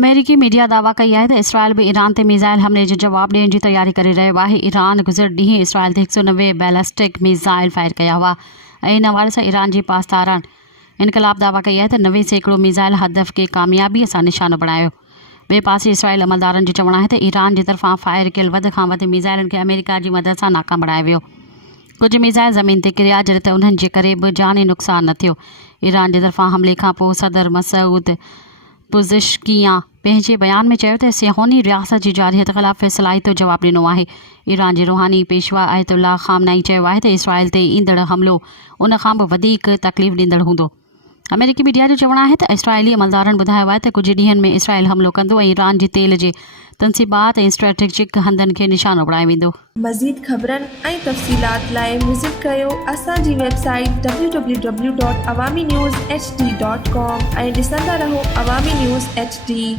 अमेरिकी मीडिया दावा कई है इसराइल भी ईरान ते मिसाइल हमले जो जवाब ॾियण जी तैयारी करे रहियो आहे। ईरान गुज़िर ॾींहुं इसराइल ते 190 बैलिस्टिक मिसाइल फायर कया हुआ ऐं इन हवाले सां ईरान जी पासदारनि इनकलाब दावा कई है 90% मिसाइल हदफ़ के कामयाबी सां निशानो बणायो। ॿिए पासे इसराइल अमलदारनि जो चवणु आहे ईरान जी तरफ़ां फायर कयल वध खां वधि मिसाइलनि खे अमेरिका जी मदद सां नाकाम बणायो वियो। कुछ मिसाइल ज़मीन ते किरिया जॾहिं त उन्हनि जे करे बि जानी नुक़सान न थियो। ईरान जी तरफ़ां हमले खां पोइ सदर मसूद पुज़िशकियां पंहिंजे बयान में चयो त सिहोनी रियासत जी जारहियत ख़िलाफ़ सलाहितो जवाबु ॾिनो आहे। ईरान जे रूहानी पेशवा आयतुल्लाह ख़ामनाई चयो आहे त इसराइल ते ईंदड़ हमलो उन खां बि वधीक तकलीफ़ ॾींदड़ हूंदो। अमेरिकी मीडिया जो चवणु आहे त इसराइली अमलदारनि ॿुधायो आहे त कुझु ॾींहंनि में इसराइल हमलो कंदो ऐं ईरान जी तेल जे तनसीबात ऐं स्ट्रेटेजिक हंधनि खे निशानो बणाए वेंदो। मज़ीद ख़बरनि ऐं तफ़सीलात लाइ विज़िट कयो असांजी वेबसाइट www.awamiNewsHD.com ऐं ॾिसंदा रहो अवामी न्यूज़ HD।